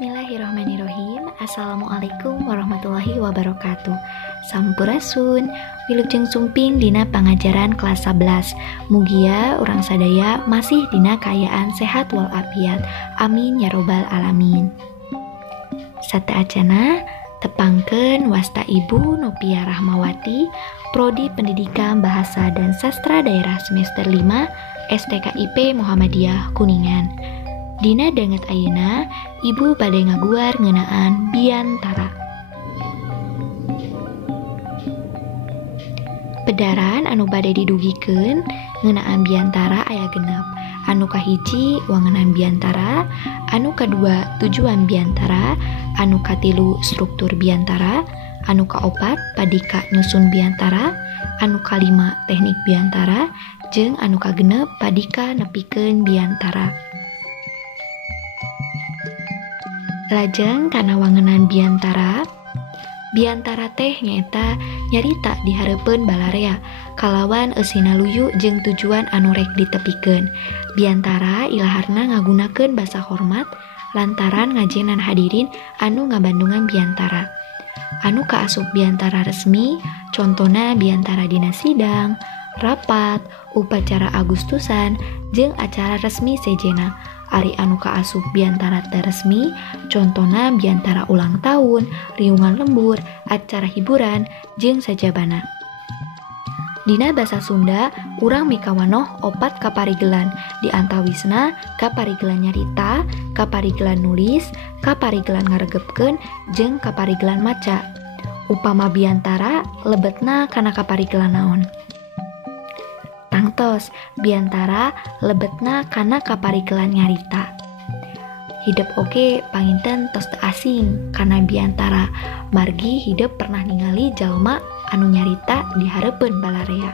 Bismillahirrahmanirrahim. Assalamualaikum warahmatullahi wabarakatuh. Sampurasun, wilujeng sumping dina pangajaran kelas 11. Mugia urang sadaya masih dina kaayaan sehat walafiat. Amin ya robbal alamin. Sateacana tepangkeun wasta Ibu Nopia Rahmawati, Prodi Pendidikan Bahasa dan Sastra Daerah semester 5 STKIP Muhammadiyah Kuningan. Dina danget ayeuna Ibu bade ngaguar ngeunaan biantara. Pedaran anu bade didugikeun ngeunaan biantara aya genep. Anu kahiji wangunan biantara, anu kadua tujuan biantara, anu katilu struktur biantara, anu kaopat padika nyusun biantara, anu kalima teknik biantara, jeung anu kagenep padika nepikeun biantara. Lajeng kana wangunan biantara teh nyaeta nyarita di hareupeun balarea kalawan eusina luyu jeung tujuan anu rek ditepikeun. Biantara ilaharna ngagunakeun basa hormat lantaran ngajenan hadirin anu ngabandungan biantara. Anu kaasup biantara resmi contona biantara dina sidang, rapat, upacara Agustusan, jeung acara resmi sejena. Ari anu kaasup biantara teresmi contona biantara ulang tahun, riungan lembur, acara hiburan, jeung sajabana. Dina basa Sunda urang mikawanoh opat kaparigelan, di antawisna kaparigelan nyarita, kaparigelan nulis, kaparigelan ngaregepkeun, jeung kaparigelan maca. Upama biantara lebetna kana kaparigelan naon? Tangtos biantara lebetna kana kaparigelan nyarita. Hidup oge panginten tos teu asing kana biantara, margi hidup pernah ningali jalma anu nyarita di hareupeun balarea.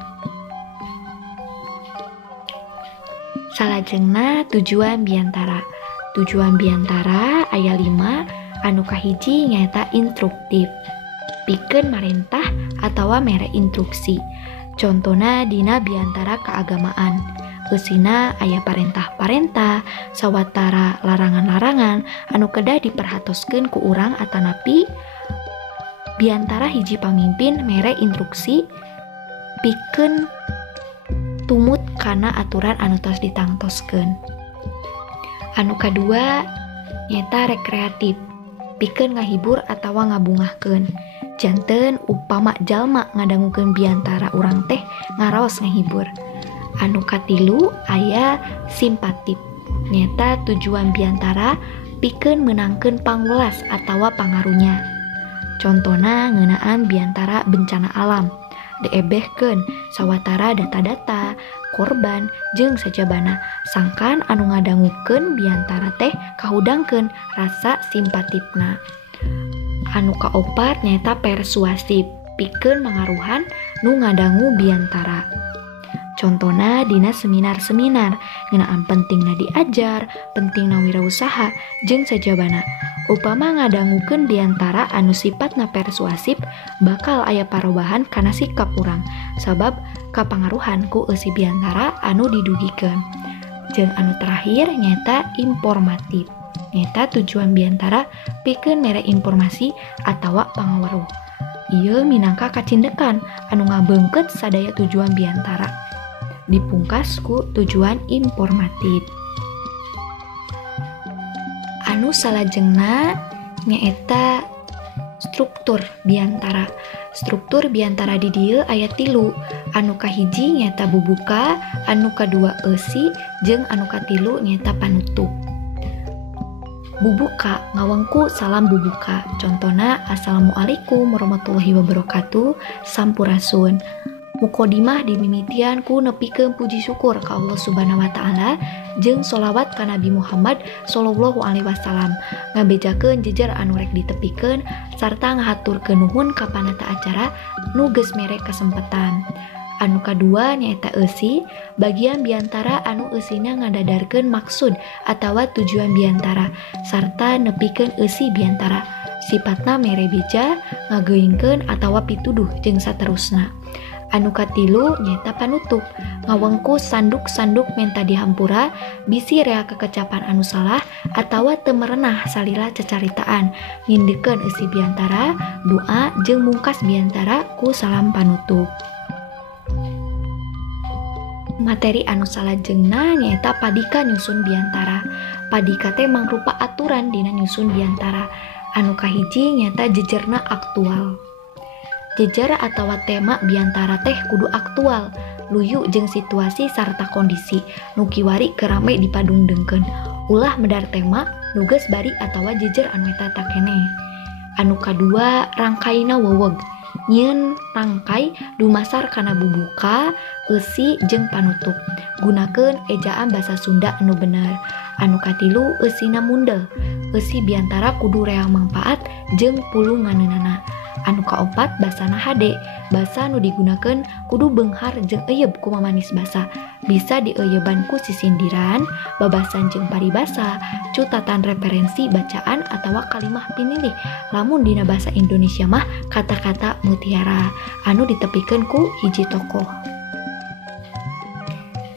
Salajengna tujuan biantara. Tujuan biantara aya 5, anu kahiji nyaeta instruktif. Pikeun marentah atawa mere instruksi. Contona dina biantara keagamaan. Eusina aya parentah-parentah, sawatara larangan-larangan anu kedah diperhatoskeun ku urang atanapi biantara hiji pamimpin mere instruksi pikeun tumut kana aturan anu tos ditangtoskeun. Anu kadua nyata rekreatif, pikeun ngahibur atawa ngabungahkeun. Janten upama jalma ngadangukeun biantara urang teh ngaraos ngahibur. Anu katilu aya simpatif, nyata tujuan biantara pikeun menangkeun pangwelas atawa pangarunya. Contona ngeunaan biantara bencana alam, diebehkeun sawatara data-data, korban, jeung sajabana. Sangkan anu ngadangukeun biantara teh kahudangkeun rasa simpatifna. Anu kaopat nyaeta persuasif, pikeun mangaruhan nu ngadangu biantara. Contona dina seminar-seminar ngeunaan pentingna diajar, pentingna wirausaha, jeung sajabana. Upama ngadangukeun biantara anu sifatna persuasif, bakal aya parobahan kana sikap urang, sabab kapangaruhan ku eusi biantara anu didugikeun. Jeung anu terakhir nyaeta informatif. Nyata tujuan biantara pikeun mere informasi atawa pangaweruh. Ieu minangka kacindekan anu ngabeungkeut sadaya tujuan biantara. Dipungkas ku tujuan informatif. Anu salajengna nyaeta struktur biantara. Struktur biantara di dieu aya 3. Anu kahiji nyaeta bubuka, anu kadua eusi, jeung anu katilu nyaeta panutup. Bubuka ngawengku salam bubuka. Contona assalamualaikum warahmatullahi wabarakatuh. Sampurasun. Mukodimah dimimitian ku nepikeun puji syukur ka Allah Subhanahu wa taala jeung sholawat ka Nabi Muhammad sallallahu alaihi wasallam. Ngabejakeun jejer anu rek ditepikeun sarta ngahaturkeun nuhun ka panata acara nu geus mere kesempatan. Anu kadua nyaeta eusi, bagian biantara anu eusina ngadadarkeun maksud atawa tujuan biantara sarta nepikeun eusi biantara. Sifatna mere beja, ngageuingkeun atawa pituduh jeung saterusna. Anu katilu nyaeta panutup, ngawengku sanduk-sanduk menta dihampura, bisi rea kekecapan anu salah, atawa teu merenah salila cecaritaan, ngindikeun eusi biantara, doa jeung mungkas biantara ku salam panutup. Materi anu salajengna nyaeta padika nyusun biantara. Padika teh mangrupa aturan dina nyusun biantara. Anu kahiji nyaeta jejerna aktual. Jejer atawa tema biantara teh kudu aktual, luyu jeung situasi sarta kondisi nu kiwari kerame dipadungdengkeun. Ulah medar tema nu geus bari atawa jejer anu eta takene. Anu kadua rangkaina weweg. Nyieun rangkai dumasar kana bubuka, eusi jeung panutup. Gunakeun ejaan basa Sunda anu bener. Anu katilu eusina mundel. Eusi biantara kudu rea mangpaat jeung pulunganeunana. Anu kaopat basana hade. Basa nu digunakeun kudu beunghar jeung euyeup ku mamanis basa. Bisa dieuyeban ku sisindiran, babasan jeung paribasa, cutatan referensi bacaan atawa kalimah pinilih. Lamun dina basa Indonesia mah kata-kata mutiara anu ditepikeun ku hiji tokoh.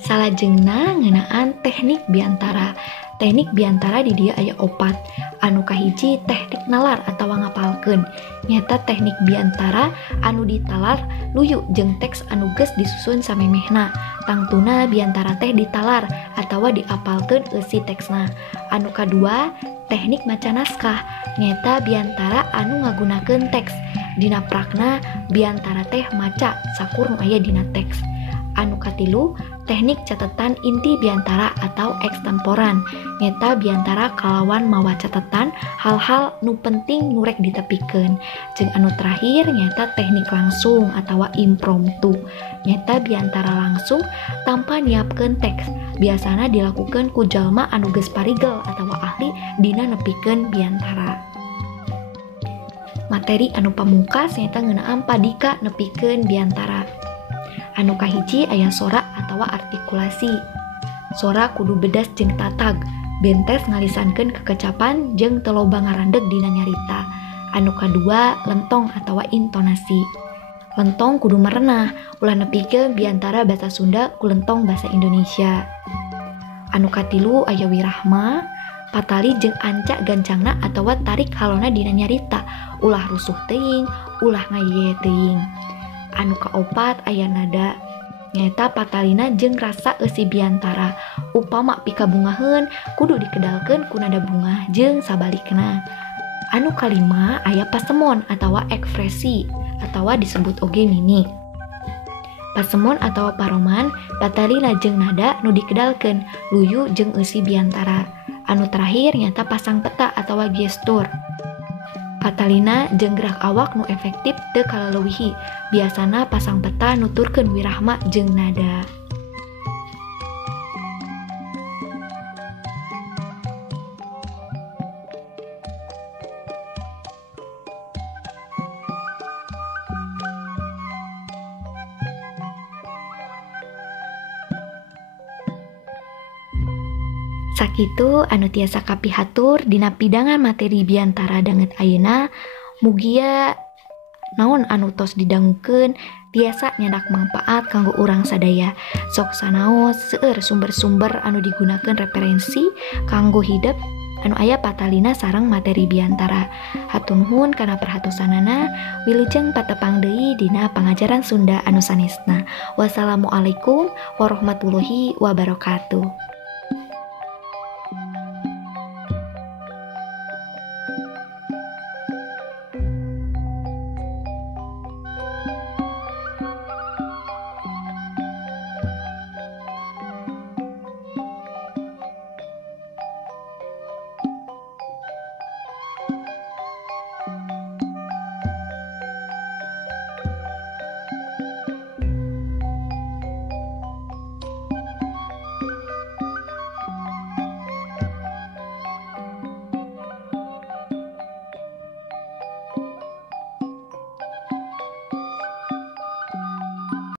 Salajengna ngeunaan teknik biantara. Teknik biantara di dieu aya 4. Anu kahiji teknik nalar atawa ngapalkeun. Nyata teknik biantara anu ditalar luyu jeung teks anu geus disusun samemehna. Tangtuna biantara teh ditalar atawa diapalkeun eusi teksna. Anu kadua teknik maca naskah. Nyata biantara anu ngagunakeun teks. Dina prakna biantara teh maca sakur nu aya dina teks. Anu katilu teknik catatan inti biantara atau ekstemporan. Nyata biantara kalawan mawa catatan hal-hal nu penting nu rek ditepikeun. Jeung anu terakhir nyata teknik langsung atawa impromptu. Nyata biantara langsung tanpa nyiapkeun teks. Biasana dilakukeun ku jalma anu geus parigel atawa ahli dina nepikeun biantara. Materi anu pamungkas nyata ngeunaan padika nepikeun biantara. Anu kahiji aya sora atawa artikulasi. Sora kudu bedas jeung tatag, bentes ngalisankeun kekecapan jeung teu loba ngarandeg dina nyarita. Anu kadua lentong atawa intonasi. Lentong kudu merenah, ulah nepikeun biantara basa Sunda ku lentong basa Indonesia. Anu katilu aya wirahma, patali jeung ancak gancangna atawa tarik halona dina nyarita, ulah rusuh teuing, ulah ngayeye teuing. Anu kaopat aya nada. Nyata patalina jeung rasa eusi biantara. Upama pikabungaheun kudu dikedalkeun ku nada bunga jeung sabalikna. Anu kalima aya pasemon atawa ekspresi atawa disebut oge mimik. Pasemon atawa paroman patalina jeung nada nu dikedalkeun luyu jeung eusi biantara. Anu terakhir nyata pasang peta atawa gestur. Patalina jeung gerak awak nu efektif teu kaleuwih. Biasana pasang peta nuturkeun wirahma jeung nada. Sakitu anu tiasa kapihatur dina pidangan materi biantara danget ayeuna. Mugia naon anu tos didangukeun tiasa nyadak manfaat kanggo urang sadaya. Sok sanaos seueur sumber-sumber anu digunakeun referensi kanggo hidup anu aya patalina sareng materi biantara. Hatur nuhun kana perhatosanana. Wilujeng patepang deui dina pangajaran Sunda anu sanesna. Wassalamualaikum warahmatullahi wabarakatuh.